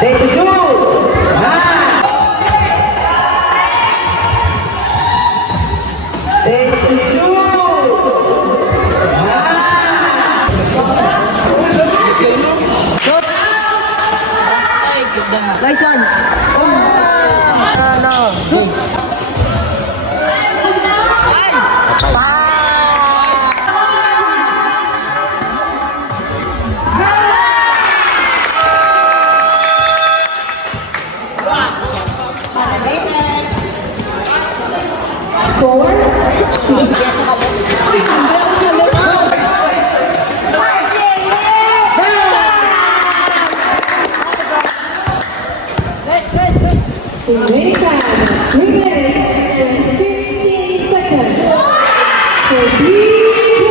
Take the shoot! Take the shoot! Nice one. Waiting time, 3 minutes and 15 seconds. For beautiful.